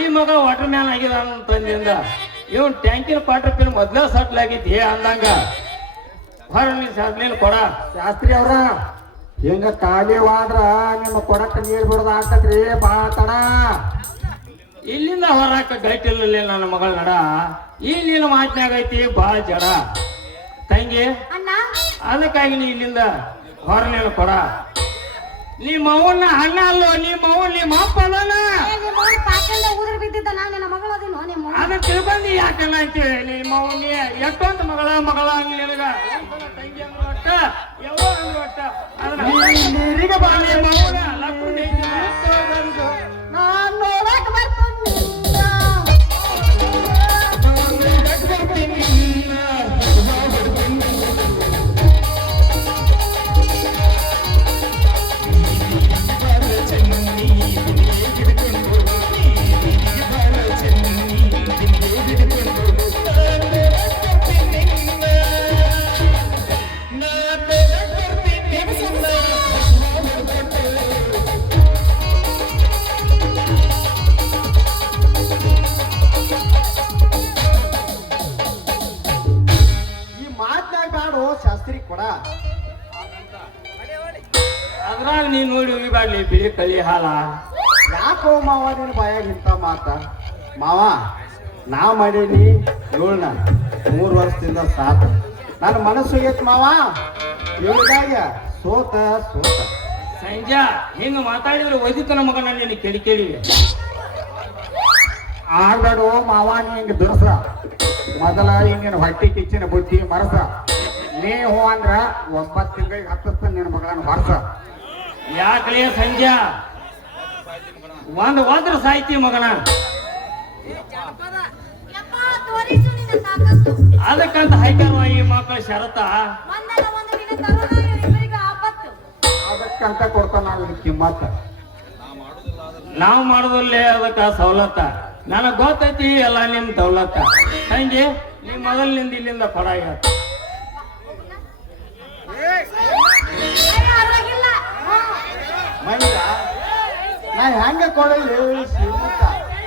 ಈ ಮಗ ವಾಟರ್ ಮ್ಯಾನ್ ಆಗಿದ ಅಂತಂದಿಂದ ಇವನ್ ಟ್ಯಾಂಕಿನ ಕ್ವಾರ್ಟರ್ ಪಿನ್ ಮೊದ್ಲ ಸಟ್ಲ್ ಆಗಿದ್ದಿ ಅಂದಂಗ ಹೊರ ನೀನ್ ಕೊಡ. ಶಾಸ್ತ್ರಿ ಅವ್ರ ಹಿಂಗ ಖಾಲಿವಾದ್ರ ನಿಮ್ಮ ಕೊಡಕ್ಕೆ ನೀರ್ ಬಿಡೋದು ಆಗ್ತದ್ರಿ ಬಾಳ ತಡ. ಇಲ್ಲಿಂದ ಹೊರಾಕ ಗೈಟ್ ಇಲ್ಲ ನನ್ನ ಮಗಳ ನಡ ಈ ನಿನ್ನ ಮಾತಿನಾಗ ಐತಿ ಬಾ ಜಡ. ತಂಗಿ ಅಣ್ಣ ಅದಕ್ಕಾಗಿ ನೀ ಇಲ್ಲಿಂದ ಹೊರಲಿಲ್ಲ ಕೊಡ. ನಿಮ್ಮ ಅವನ್ನ ಅಣ್ಣ ಅಲ್ಲೋ ನಿಮ್ಮ ಅವನ್ ನಿಮ್ಮ ಅಪ್ಪ ಅದಾನ. ನಿಮ್ಮ ಪಾಕಂದ ಊದ್ರ ಬಿದ್ದಿದ್ದ ನಾನು ನಿನ್ನ ಮಗಳು ಅದಿನೋ ನಿಮ್ಮ ಅದನ್ನ ತಿಳ್ಕೊಂಡಿ ಯಾಕನ್ನ ಅಂತೀವಿ ನಿಮ್ಮ ಅವನಿ ಎಷ್ಟೊಂದು ಮಗಳ ನಿನಗ ತಂಗಿ ಅಂದ್ರು ಒಟ್ಟ ಯಾವ ಅಂದ್ರು ಒಟ್ಟ ಅದನ್ನ ಬಾ ನಿಮ್ಮ ಅವನ ಲಕ್ಷ್ಮಣ ನಾನು ನೋಡಕ್ ಬರ್ತೀನಿ. ಚೆನ್ನಿ ಅದ್ರಾಗ ನೀನ್ ನೋಡಿ ಉಳಿಬಾಡ್ಲಿ ಬಿಳಿ ಕಲಿ ಹಾಲ. ಯಾಕೋ ಮಾವ ನಿನ್ನ ಬಾಯಾಗ ಇಂಥ ಮಾತ? ಮಾವ ನಾ ಮಾಡೀನಿ ಇವಳನ್ನ 3 ವರ್ಷದಿಂದ ಸಾಕು. ನನ್ನ ಮನಸ್ಸು ಏತ್ ಮಾವ ಇವಳಿಗಾಗಿ ಸೋತ ಸಂಜಾ ಹಿಂಗ ಮಾತಾಡಿದ್ರೆ ಒದಿತನ ಮಗನ ನಿನ್ನ ಕೇಳಿ ಆಡ್ಬೇಡು ಮಾವ ನೀ ಹಿಂಗ ದುರ್ಸ. ಮೊದಲ ಹಿಂಗಿನ ಹೊಟ್ಟಿ ಕಿಚ್ಚಿನ ಬುದ್ಧಿ ಮರಸ. ನೀ ಹೋ ಅಂದ್ರ 9 ತಿಂಗಳಿಗೆ ಹತ್ತಿಸ್ತಾನೆ ನಿನ್ನ ಮಗಳನ್ನ ಹೊರಸ. ಯಾಕಲೇ ಸಂಜಾ ಒಂದ್ ಹೋದ್ರ ಸಾಯ್ತಿ ಮಗನ. ಯಪ್ಪ, ತೋರಿಸು ನಿನ್ನ ತಾಕತ್ತು. ಅದಕ್ಕಂತ ಹೈಕಲ್ವ ಈ ಮಕ್ಕಳ ಷರತ್ತ. ಒಂದಲ್ಲ ಒಂದು ದಿನ ತರುಣ ಇವರಿಬ್ಬರಿಗೂ ಆಪತ್ತು. ಅದಕ್ಕಂತ ಕೊಡ್ತಾನ ನಾವು ಇದಕ್ಕೆ ಕಿಮ್ಮತ್ತ. ನಾವು ಮಾಡುದಲ್ಲೇ ಅದಕ್ಕ ಸವಲತ್ತ. ನನಗ್ ಗೊತ್ತೈತಿ ಎಲ್ಲ ನಿನ್ ದೌಲತ್ತ. ಸಂಜೆ ನೀ ಮೊದಲಿನಿಂದ ಇಲ್ಲಿಂದ ಕೊಡ ಹೇಳ್ತ. ಅಯ್ಯ, ಅದ್ರಾಗಿಲ್ಲ. ಮಂಜ ನಾ ಹೆಂಗ ಕೊಡಲಿ ಶ್ರೀಮಂತ.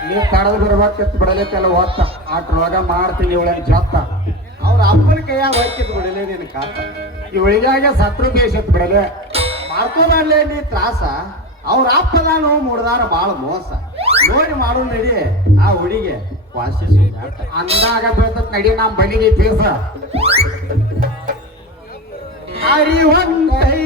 ನೀ ತಡದು ಬರ್ಬೇಕಿತ್ತು ಬಿಡಲಿಕ್ಕೆಲ್ಲ ಓದ್ತ ಆಟ್ರೊಳಗ ಮಾಡ್ತೀನಿ ಇವಳೇನು ಜತ್ತ. ಅವ್ರ ಅಪ್ಪನ ಕೈಯಾಗ ಹೋಯ್ತಿದ್ ಬಿಡಲೇ ನಿನ್ ಕಾತ. ಇವಳಿಗಾಗೆ ಸತ್ರು ಬೇಸತ್ ಬಿಡಲೆ ಮಾಡ್ಕೋಬಾರ್ಲೆ ನೀ ತ್ರಾಸ. ಅವ್ರ ಅಪ್ಪದಾನು ಮುಡ್ದಾರ ಬಾಳ ಮೋಸ. ನೋಡಿ ಮಾಡು ನಡಿ ಆ ಹುಡಿಗೆ ವಾಸಿಸು ಅಂದಾಗ ಬೀಳ್ತತ್ ನಡಿ ನಮ್ ಬಲಿಗೆ ಪೀಸ. ಹರಿ ಒಂದೈ